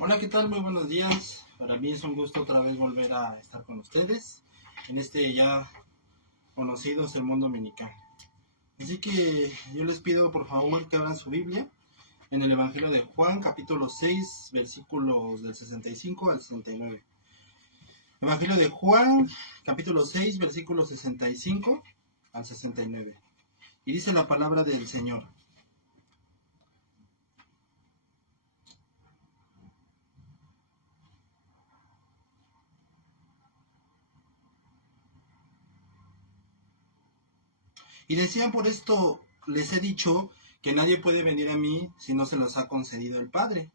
Hola, ¿qué tal? Muy buenos días. Para mí es un gusto otra vez volver a estar con ustedes en este ya conocido sermón dominical. Así que yo les pido por favor que abran su Biblia en el Evangelio de Juan, capítulo 6, versículos del 65 al 69. Evangelio de Juan, capítulo 6, versículos 65 al 69. Y dice la palabra del Señor. Y decían: por esto les he dicho que nadie puede venir a mí si no se los ha concedido el Padre.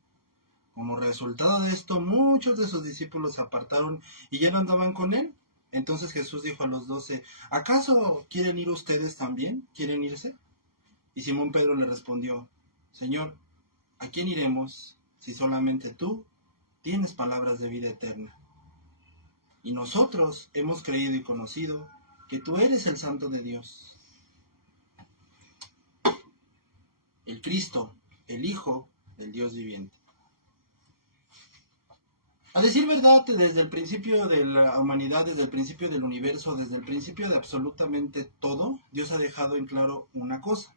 Como resultado de esto, muchos de sus discípulos se apartaron y ya no andaban con él. Entonces Jesús dijo a los 12: ¿acaso quieren ir ustedes también? ¿Quieren irse? Y Simón Pedro le respondió: Señor, ¿a quién iremos si solamente tú tienes palabras de vida eterna? Y nosotros hemos creído y conocido que tú eres el Santo de Dios, el Cristo, el Hijo del Dios viviente. A decir verdad, desde el principio de la humanidad, desde el principio del universo, desde el principio de absolutamente todo, Dios ha dejado en claro una cosa: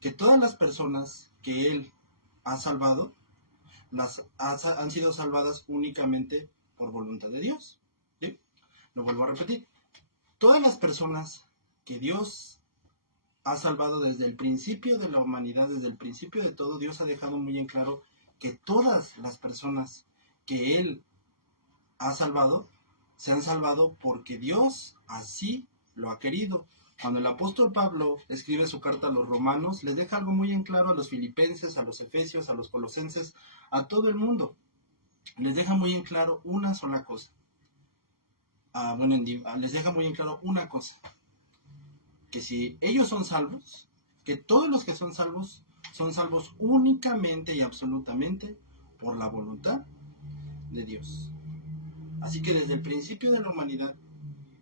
que todas las personas que Él ha salvado, han sido salvadas únicamente por voluntad de Dios. ¿Sí? Lo vuelvo a repetir. Todas las personas que Dios ha salvado desde el principio de la humanidad, desde el principio de todo, Dios ha dejado muy en claro que todas las personas que Él ha salvado, se han salvado porque Dios así lo ha querido. Cuando el apóstol Pablo escribe su carta a los romanos, les deja algo muy en claro a los filipenses, a los efesios, a los colosenses, a todo el mundo. Les deja muy en claro una sola cosa. Les deja muy en claro una cosa: que si ellos son salvos, que todos los que son salvos únicamente y absolutamente por la voluntad de Dios. Así que desde el principio de la humanidad,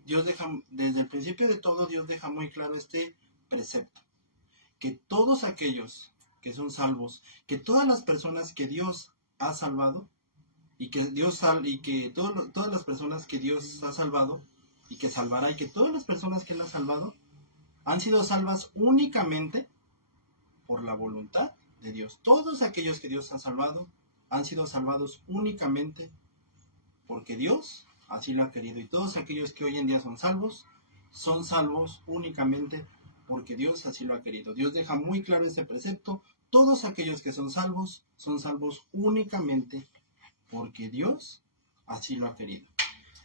desde el principio de todo, Dios deja muy claro este precepto: que todos aquellos que son salvos, que todas las personas que Dios ha salvado, y que todas las personas que Dios ha salvado y que salvará, y que todas las personas que Él ha salvado han sido salvas únicamente por la voluntad de Dios. Todos aquellos que Dios ha salvado han sido salvados únicamente porque Dios así lo ha querido. Y todos aquellos que hoy en día son salvos únicamente porque Dios así lo ha querido. Dios deja muy claro este precepto: todos aquellos que son salvos únicamente porque Dios así lo ha querido.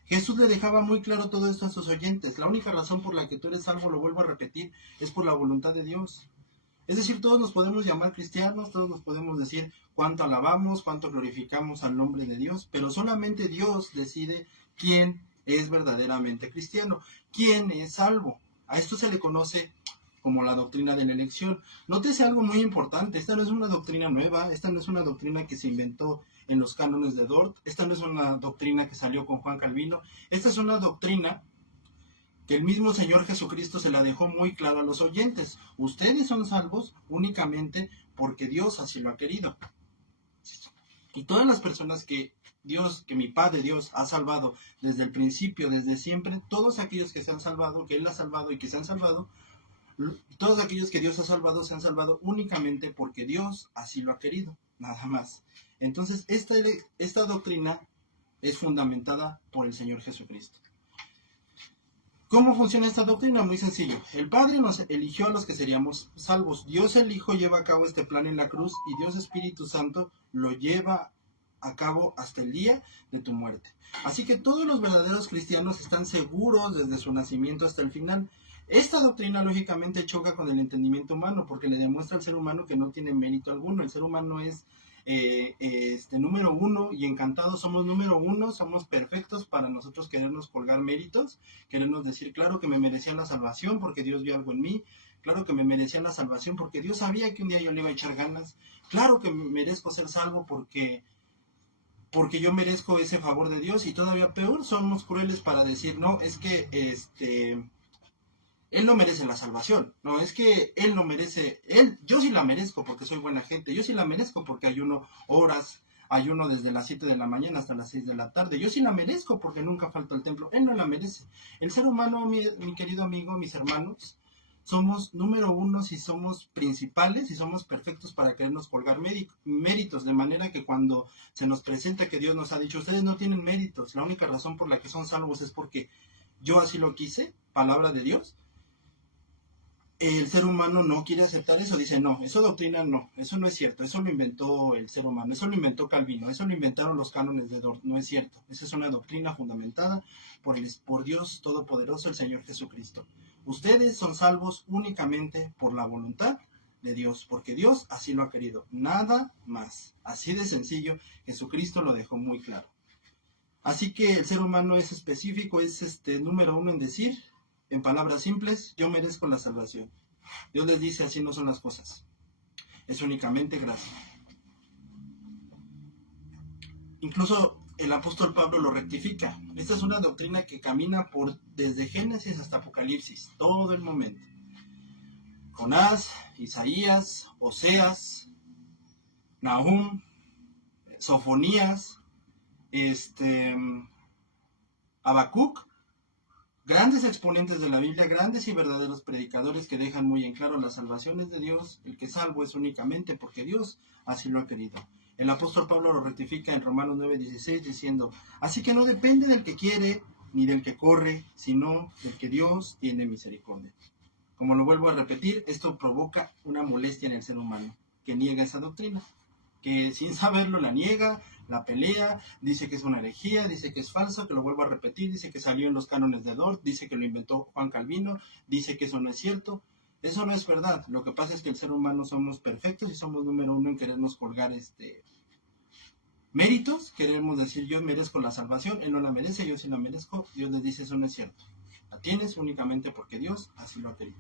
Jesús le dejaba muy claro todo esto a sus oyentes: la única razón por la que tú eres salvo, lo vuelvo a repetir, es por la voluntad de Dios. Es decir, todos nos podemos llamar cristianos, todos nos podemos decir cuánto alabamos, cuánto glorificamos al nombre de Dios, pero solamente Dios decide quién es verdaderamente cristiano, quién es salvo. A esto se le conoce como la doctrina de la elección. Nótese algo muy importante: esta no es una doctrina nueva, esta no es una doctrina que se inventó en los cánones de Dort, esta no es una doctrina que salió con Juan Calvino, esta es una doctrina que el mismo Señor Jesucristo se la dejó muy claro a los oyentes: ustedes son salvos únicamente porque Dios así lo ha querido. Y todas las personas que mi Padre Dios ha salvado desde el principio, desde siempre, todos aquellos que se han salvado, que Él ha salvado y que se han salvado, todos aquellos que Dios ha salvado se han salvado únicamente porque Dios así lo ha querido, nada más. Entonces, esta doctrina es fundamentada por el Señor Jesucristo. ¿Cómo funciona esta doctrina? Muy sencillo. El Padre nos eligió a los que seríamos salvos. Dios el Hijo lleva a cabo este plan en la cruz, y Dios Espíritu Santo lo lleva a cabo hasta el día de tu muerte. Así que todos los verdaderos cristianos están seguros desde su nacimiento hasta el final. Esta doctrina lógicamente choca con el entendimiento humano, porque le demuestra al ser humano que no tiene mérito alguno. El ser humano es número uno, y encantados somos número uno, somos perfectos para nosotros querernos colgar méritos, querernos decir: claro que me merecían la salvación porque Dios vio algo en mí, claro que me merecían la salvación porque Dios sabía que un día yo le iba a echar ganas, claro que merezco ser salvo porque yo merezco ese favor de Dios. Y todavía peor, somos crueles para decir: no, es que Él no merece la salvación, no, es que Él no merece, yo sí la merezco porque soy buena gente, yo sí la merezco porque ayuno horas ayuno desde las 7 de la mañana hasta las 6 de la tarde. Yo sí la merezco porque nunca falto al templo. Él no la merece. El ser humano, mi querido amigo, mis hermanos, somos número uno si somos principales y somos perfectos para querernos colgar méritos, de manera que cuando se nos presenta que Dios nos ha dicho, ustedes no tienen méritos, la única razón por la que son salvos es porque yo así lo quise, palabra de Dios. El ser humano no quiere aceptar eso, dice, no, eso doctrina no, eso no es cierto, eso lo inventó el ser humano, eso lo inventó Calvino, eso lo inventaron los cánones de Dort, no es cierto, esa es una doctrina fundamentada por Dios Todopoderoso, el Señor Jesucristo. Ustedes son salvos únicamente por la voluntad de Dios, porque Dios así lo ha querido, nada más, así de sencillo, Jesucristo lo dejó muy claro. Así que el ser humano es específico, es número uno en decir, en palabras simples, yo merezco la salvación. Dios les dice, así no son las cosas. Es únicamente gracia. Incluso el apóstol Pablo lo rectifica. Esta es una doctrina que camina desde Génesis hasta Apocalipsis, todo el momento. Jonás, Isaías, Oseas, Nahum, Sofonías, Habacuc, grandes exponentes de la Biblia, grandes y verdaderos predicadores que dejan muy en claro las salvaciones de Dios, el que salvo es únicamente porque Dios así lo ha querido. El apóstol Pablo lo rectifica en Romanos 9:16 diciendo, así que no depende del que quiere ni del que corre, sino del que Dios tiene misericordia. Como lo vuelvo a repetir, esto provoca una molestia en el ser humano que niega esa doctrina, que sin saberlo la niega, la pelea, dice que es una herejía, dice que es falso, que lo vuelvo a repetir, dice que salió en los cánones de Dort, dice que lo inventó Juan Calvino, dice que eso no es cierto. Eso no es verdad. Lo que pasa es que el ser humano somos perfectos y somos número uno en querernos colgar méritos. Queremos decir, yo merezco la salvación, él no la merece, yo sí la merezco. Dios les dice, eso no es cierto. La tienes únicamente porque Dios así lo ha querido.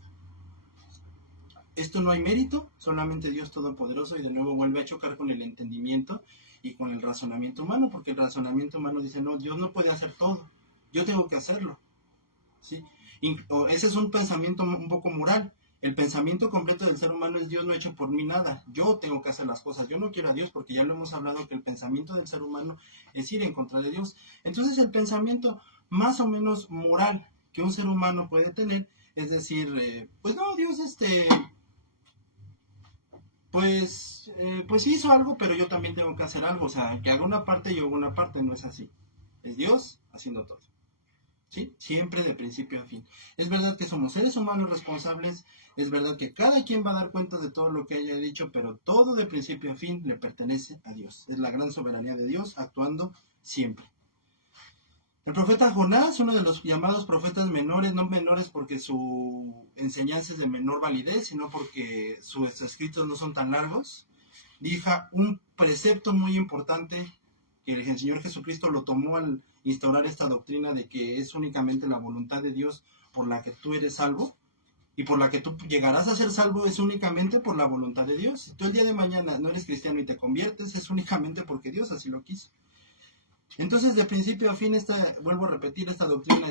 Esto no hay mérito, solamente Dios Todopoderoso, y de nuevo vuelve a chocar con el entendimiento y con el razonamiento humano, porque el razonamiento humano dice, no, Dios no puede hacer todo, yo tengo que hacerlo, ¿sí? Ese es un pensamiento un poco moral. El pensamiento completo del ser humano es, Dios no ha hecho por mí nada, yo tengo que hacer las cosas, yo no quiero a Dios, porque ya lo hemos hablado que el pensamiento del ser humano es ir en contra de Dios. Entonces el pensamiento más o menos moral que un ser humano puede tener es decir, pues no, Dios pues hizo algo, pero yo también tengo que hacer algo, o sea, que haga una parte, yo hago una parte, no es así. Es Dios haciendo todo, ¿sí? Siempre de principio a fin. Es verdad que somos seres humanos responsables, es verdad que cada quien va a dar cuenta de todo lo que haya dicho, pero todo de principio a fin le pertenece a Dios. Es la gran soberanía de Dios actuando siempre. El profeta Jonás, uno de los llamados profetas menores, no menores porque su enseñanza es de menor validez, sino porque sus escritos no son tan largos, dijo un precepto muy importante que el Señor Jesucristo lo tomó al instaurar esta doctrina de que es únicamente la voluntad de Dios por la que tú eres salvo y por la que tú llegarás a ser salvo es únicamente por la voluntad de Dios. Si tú el día de mañana no eres cristiano y te conviertes, es únicamente porque Dios así lo quiso. Entonces, de principio a fin, vuelvo a repetir, esta doctrina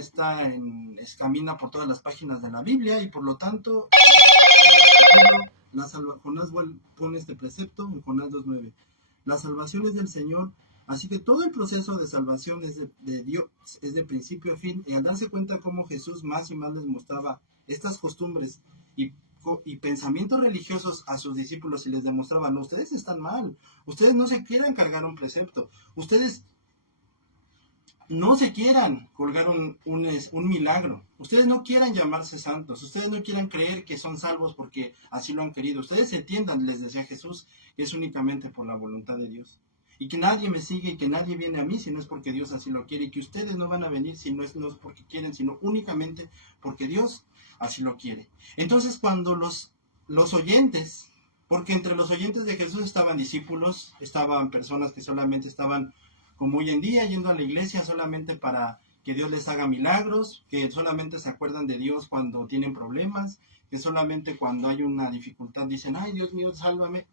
camina por todas las páginas de la Biblia y por lo tanto, Jonás pone este precepto en Jonás 2:9. La salvación es del Señor, así que todo el proceso de salvación es de Dios, es de principio a fin. Y al darse cuenta cómo Jesús más y más les mostraba estas costumbres y pensamientos religiosos a sus discípulos y les demostraba, no, ustedes están mal, ustedes no se quieran cargar un precepto, ustedes no se quieran colgar un milagro, ustedes no quieran llamarse santos, ustedes no quieran creer que son salvos porque así lo han querido, ustedes entiendan, les decía Jesús, que es únicamente por la voluntad de Dios, y que nadie me sigue y que nadie viene a mí si no es porque Dios así lo quiere, y que ustedes no van a venir si no es porque quieren, sino únicamente porque Dios así lo quiere. Entonces cuando los oyentes, porque entre los oyentes de Jesús estaban discípulos, estaban personas que solamente estaban como hoy en día, yendo a la iglesia solamente para que Dios les haga milagros, que solamente se acuerdan de Dios cuando tienen problemas, que solamente cuando hay una dificultad dicen, ay Dios mío, sálvame.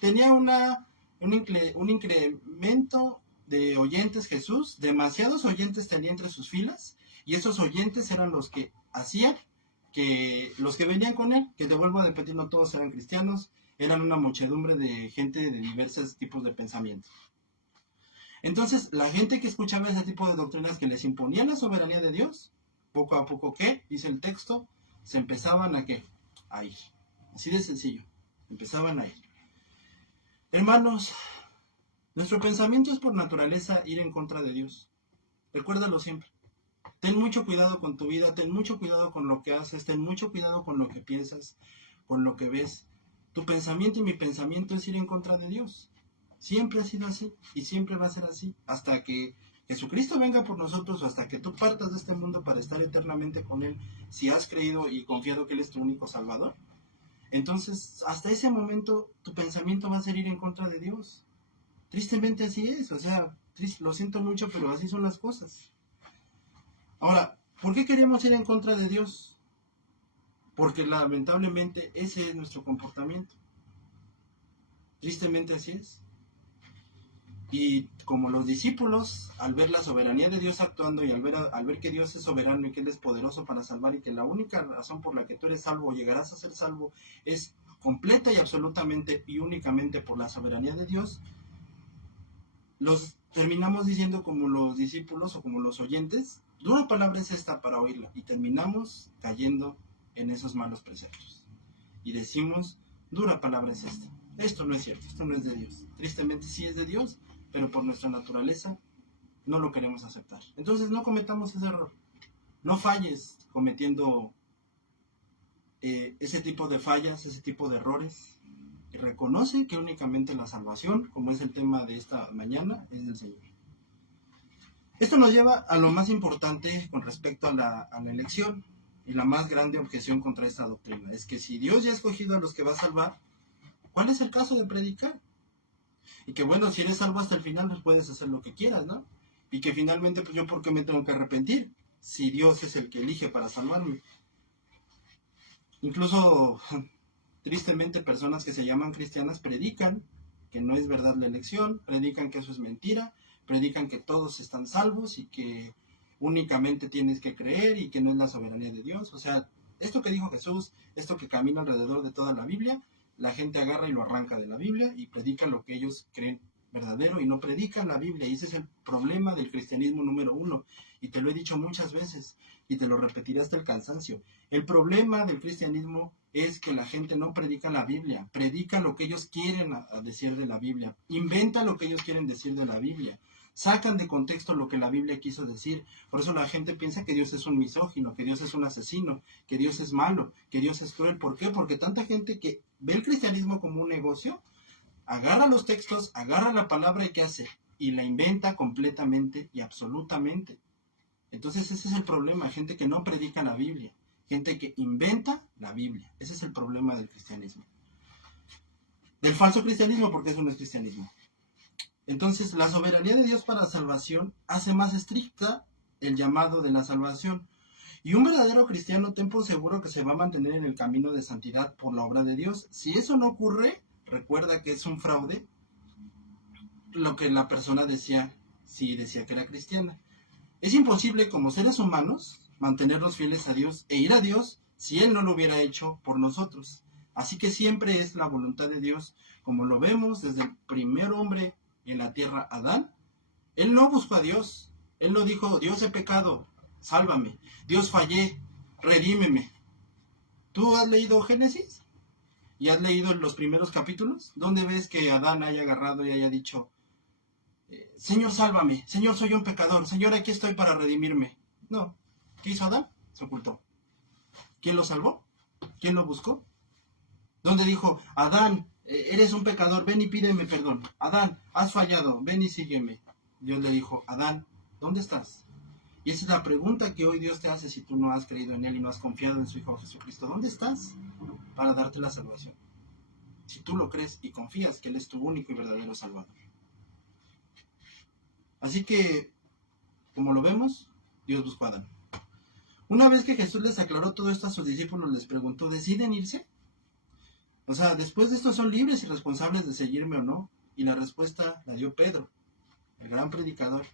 Tenía un incremento de oyentes Jesús, demasiados oyentes tenía entre sus filas, y esos oyentes eran los que hacían que los que venían con él, que te vuelvo a repetir, no todos eran cristianos, eran una muchedumbre de gente de diversos tipos de pensamientos. Entonces, la gente que escuchaba ese tipo de doctrinas que les imponían la soberanía de Dios, poco a poco, ¿qué? Dice el texto, se empezaban a ¿qué? A ir. Así de sencillo, empezaban a ir. Hermanos, nuestro pensamiento es por naturaleza ir en contra de Dios. Recuérdalo siempre. Ten mucho cuidado con tu vida, ten mucho cuidado con lo que haces, ten mucho cuidado con lo que piensas, con lo que ves. Tu pensamiento y mi pensamiento es ir en contra de Dios. Siempre ha sido así y siempre va a ser así hasta que Jesucristo venga por nosotros o hasta que tú partas de este mundo para estar eternamente con Él, si has creído y confiado que Él es tu único Salvador. Entonces, hasta ese momento, tu pensamiento va a ser ir en contra de Dios. Tristemente así es, o sea, lo siento mucho, pero así son las cosas. Ahora, ¿por qué queremos ir en contra de Dios? Porque lamentablemente ese es nuestro comportamiento. Tristemente así es. Y como los discípulos, al ver la soberanía de Dios actuando y al ver que Dios es soberano y que Él es poderoso para salvar y que la única razón por la que tú eres salvo o llegarás a ser salvo es completa y absolutamente y únicamente por la soberanía de Dios, los terminamos diciendo como los discípulos o como los oyentes, dura palabra es esta para oírla, y terminamos cayendo en esos malos preceptos. Y decimos, dura palabra es esta. Esto no es cierto, esto no es de Dios. Tristemente sí es de Dios, pero por nuestra naturaleza no lo queremos aceptar. Entonces no cometamos ese error. No falles cometiendo ese tipo de fallas, ese tipo de errores. Y reconoce que únicamente la salvación, como es el tema de esta mañana, es del Señor. Esto nos lleva a lo más importante con respecto a la elección. Y la más grande objeción contra esta doctrina es que si Dios ya ha escogido a los que va a salvar, ¿cuál es el caso de predicar? Y que bueno, si eres salvo hasta el final, pues puedes hacer lo que quieras, ¿no? Y que finalmente, pues yo, ¿por qué me tengo que arrepentir? Si Dios es el que elige para salvarme. Incluso, tristemente, personas que se llaman cristianas predican que no es verdad la elección, predican que eso es mentira, predican que todos están salvos y que únicamente tienes que creer y que no es la soberanía de Dios. O sea, esto que dijo Jesús, esto que camina alrededor de toda la Biblia, la gente agarra y lo arranca de la Biblia y predica lo que ellos creen verdadero y no predican la Biblia. Y ese es el problema del cristianismo número 1. Y te lo he dicho muchas veces y te lo repetiré hasta el cansancio. El problema del cristianismo es que la gente no predica la Biblia, predica lo que ellos quieren decir de la Biblia, inventa lo que ellos quieren decir de la Biblia. Sacan de contexto lo que la Biblia quiso decir. Por eso la gente piensa que Dios es un misógino, que Dios es un asesino, que Dios es malo, que Dios es cruel. ¿Por qué? Porque tanta gente que ve el cristianismo como un negocio, agarra los textos, agarra la palabra y ¿qué hace? Y la inventa completamente y absolutamente. Entonces ese es el problema, gente que no predica la Biblia, gente que inventa la Biblia. Ese es el problema del cristianismo. Del falso cristianismo, porque eso no es cristianismo. Entonces, la soberanía de Dios para la salvación hace más estricta el llamado de la salvación. Y un verdadero cristiano, ten por seguro que se va a mantener en el camino de santidad por la obra de Dios. Si eso no ocurre, recuerda que es un fraude lo que la persona decía, si decía que era cristiana. Es imposible como seres humanos mantenernos fieles a Dios e ir a Dios si Él no lo hubiera hecho por nosotros. Así que siempre es la voluntad de Dios, como lo vemos desde el primer hombre en la tierra, Adán. Él no buscó a Dios, él no dijo, Dios he pecado, sálvame, Dios fallé, redímeme. ¿Tú has leído Génesis? ¿Y has leído los primeros capítulos? ¿Dónde ves que Adán haya agarrado y haya dicho, Señor, sálvame, Señor, soy un pecador, Señor, aquí estoy para redimirme? No. ¿Qué hizo Adán? Se ocultó. ¿Quién lo salvó? ¿Quién lo buscó? ¿Dónde dijo, Adán, eres un pecador, ven y pídeme perdón? Adán, has fallado, ven y sígueme. Dios le dijo, Adán, ¿dónde estás? Y esa es la pregunta que hoy Dios te hace si tú no has creído en Él y no has confiado en su Hijo Jesucristo. ¿Dónde estás para darte la salvación? Si tú lo crees y confías que Él es tu único y verdadero Salvador. Así que, como lo vemos, Dios buscó a Adán. Una vez que Jesús les aclaró todo esto a sus discípulos, les preguntó, ¿deciden irse? O sea, después de esto, ¿son libres y responsables de seguirme o no? Y la respuesta la dio Pedro, el gran predicador,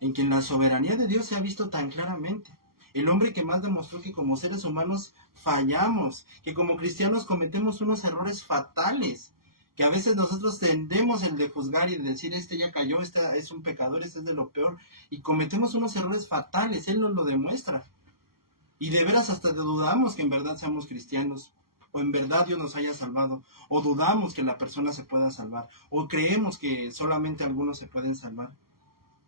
en quien la soberanía de Dios se ha visto tan claramente. El hombre que más demostró que como seres humanos fallamos, que como cristianos cometemos unos errores fatales, que a veces nosotros tendemos el de juzgar y de decir, este ya cayó, este es un pecador, este es de lo peor, y cometemos unos errores fatales, Él nos lo demuestra. Y de veras hasta dudamos que en verdad seamos cristianos, o en verdad Dios nos haya salvado, o dudamos que la persona se pueda salvar, o creemos que solamente algunos se pueden salvar.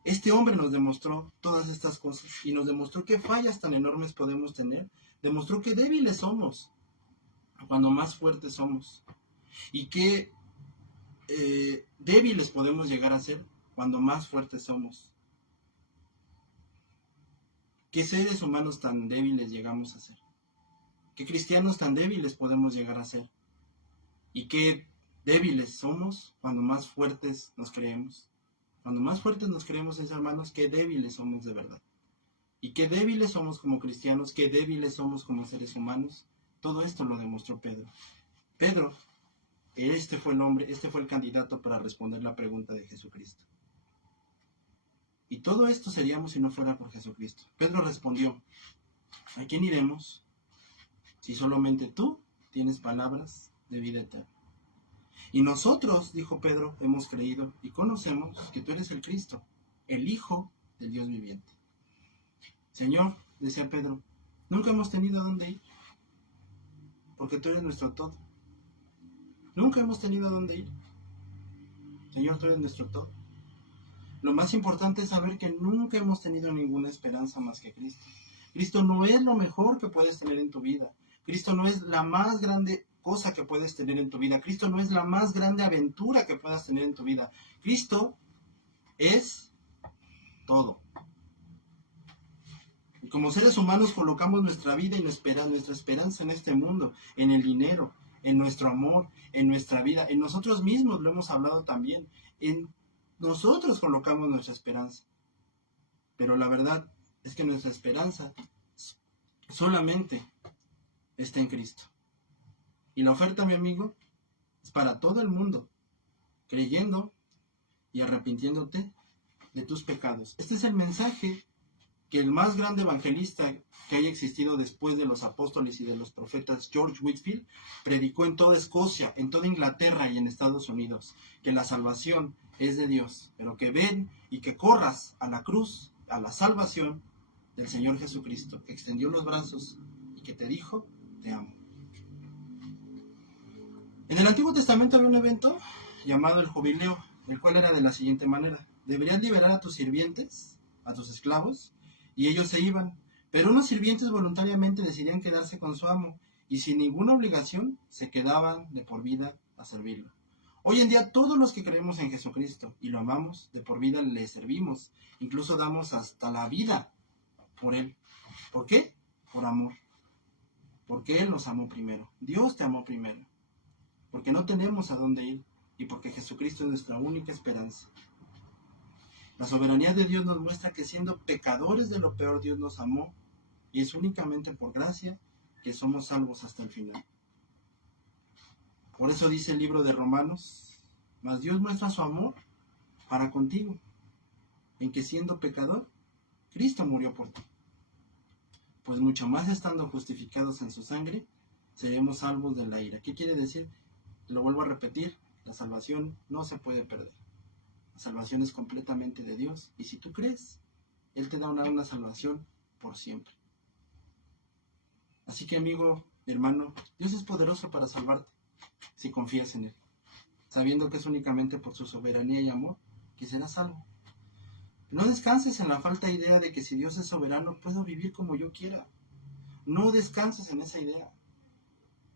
Este hombre nos demostró todas estas cosas, y nos demostró qué fallas tan enormes podemos tener, demostró qué débiles somos, cuando más fuertes somos, y qué débiles podemos llegar a ser cuando más fuertes somos. ¿Qué seres humanos tan débiles llegamos a ser? ¿Qué cristianos tan débiles podemos llegar a ser? ¿Y qué débiles somos cuando más fuertes nos creemos? Cuando más fuertes nos creemos, hermanos, qué débiles somos de verdad. Y qué débiles somos como cristianos, qué débiles somos como seres humanos. Todo esto lo demostró Pedro. Pedro, este fue el hombre, este fue el candidato para responder la pregunta de Jesucristo. Y todo esto seríamos si no fuera por Jesucristo. Pedro respondió, ¿a quién iremos si solamente tú tienes palabras de vida eterna? Y nosotros, dijo Pedro, hemos creído y conocemos que tú eres el Cristo, el Hijo del Dios viviente. Señor, decía Pedro, nunca hemos tenido a dónde ir, porque tú eres nuestro todo. Nunca hemos tenido a dónde ir. Señor, tú eres nuestro todo. Lo más importante es saber que nunca hemos tenido ninguna esperanza más que Cristo. Cristo no es lo mejor que puedes tener en tu vida. Cristo no es la más grande cosa que puedes tener en tu vida. Cristo no es la más grande aventura que puedas tener en tu vida. Cristo es todo. Y como seres humanos colocamos nuestra vida y nuestra esperanza en este mundo, en el dinero, en nuestro amor, en nuestra vida, en nosotros mismos, lo hemos hablado también. En nosotros colocamos nuestra esperanza. Pero la verdad es que nuestra esperanza solamente está en Cristo. Y la oferta, mi amigo, es para todo el mundo, creyendo y arrepintiéndote de tus pecados. Este es el mensaje que el más grande evangelista que haya existido después de los apóstoles y de los profetas, George Whitefield, predicó en toda Escocia, en toda Inglaterra y en Estados Unidos, que la salvación es de Dios, pero que ven y que corras a la cruz, a la salvación del Señor Jesucristo, que extendió los brazos y que te dijo, te amo. En el Antiguo Testamento había un evento llamado el jubileo, el cual era de la siguiente manera: deberías liberar a tus sirvientes, a tus esclavos, y ellos se iban, pero unos sirvientes voluntariamente decidían quedarse con su amo, y sin ninguna obligación se quedaban de por vida a servirlo. Hoy en día todos los que creemos en Jesucristo y lo amamos, de por vida le servimos, incluso damos hasta la vida por Él. ¿Por qué? Por amor. Porque Él nos amó primero. Dios te amó primero. Porque no tenemos a dónde ir y porque Jesucristo es nuestra única esperanza. La soberanía de Dios nos muestra que siendo pecadores de lo peor, Dios nos amó, y es únicamente por gracia que somos salvos hasta el final. Por eso dice el libro de Romanos, mas Dios muestra su amor para contigo, en que siendo pecador, Cristo murió por ti. Pues mucho más estando justificados en su sangre, seremos salvos de la ira. ¿Qué quiere decir? Lo vuelvo a repetir, la salvación no se puede perder. La salvación es completamente de Dios, y si tú crees, Él te da una salvación por siempre. Así que, amigo, hermano, Dios es poderoso para salvarte, si confías en Él, sabiendo que es únicamente por su soberanía y amor que serás salvo. No descanses en la falta idea de que si Dios es soberano, puedo vivir como yo quiera. No descanses en esa idea,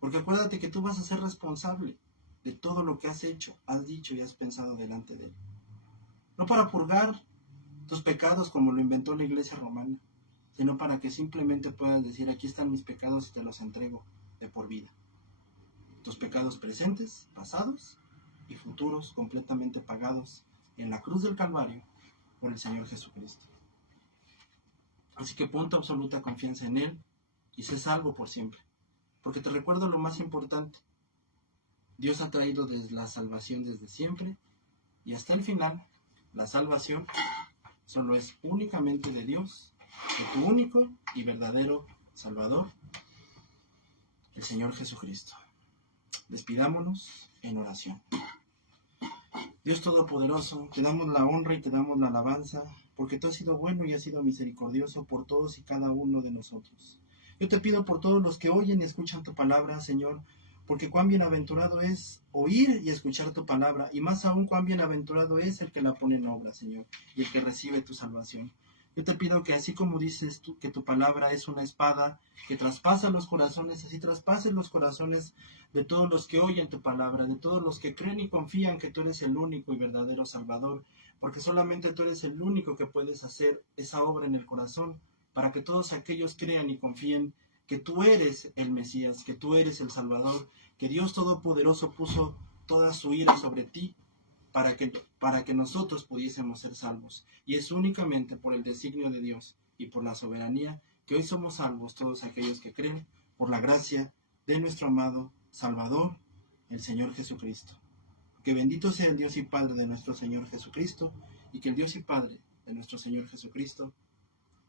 porque acuérdate que tú vas a ser responsable de todo lo que has hecho, has dicho y has pensado delante de Él. No para purgar tus pecados como lo inventó la iglesia romana, sino para que simplemente puedas decir, aquí están mis pecados y te los entrego de por vida. Tus pecados presentes, pasados y futuros, completamente pagados en la cruz del Calvario por el Señor Jesucristo. Así que pon tu absoluta confianza en Él y sé salvo por siempre. Porque te recuerdo lo más importante: Dios ha traído la salvación desde siempre y hasta el final. La salvación solo es únicamente de Dios, de tu único y verdadero Salvador, el Señor Jesucristo. Despidámonos en oración. Dios Todopoderoso, te damos la honra y te damos la alabanza, porque tú has sido bueno y has sido misericordioso por todos y cada uno de nosotros. Yo te pido por todos los que oyen y escuchan tu palabra, Señor, porque cuán bienaventurado es oír y escuchar tu palabra, y más aún cuán bienaventurado es el que la pone en obra, Señor, y el que recibe tu salvación. Yo te pido que así como dices tú, que tu palabra es una espada que traspasa los corazones, así traspases los corazones de todos los que oyen tu palabra, de todos los que creen y confían que tú eres el único y verdadero Salvador, porque solamente tú eres el único que puedes hacer esa obra en el corazón, para que todos aquellos crean y confíen que tú eres el Mesías, que tú eres el Salvador, que Dios Todopoderoso puso toda su ira sobre ti, para que nosotros pudiésemos ser salvos. Y es únicamente por el designio de Dios y por la soberanía que hoy somos salvos todos aquellos que creen, por la gracia de nuestro amado Salvador, el Señor Jesucristo. Que bendito sea el Dios y Padre de nuestro Señor Jesucristo, y que el Dios y Padre de nuestro Señor Jesucristo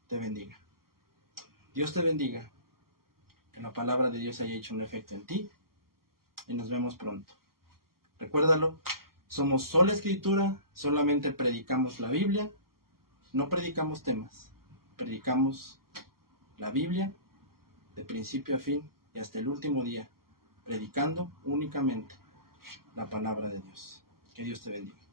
te bendiga. Dios te bendiga, que la palabra de Dios haya hecho un efecto en ti, y nos vemos pronto. Recuérdalo, somos sola escritura, solamente predicamos la Biblia, no predicamos temas, predicamos la Biblia de principio a fin y hasta el último día, predicando únicamente la palabra de Dios. Que Dios te bendiga.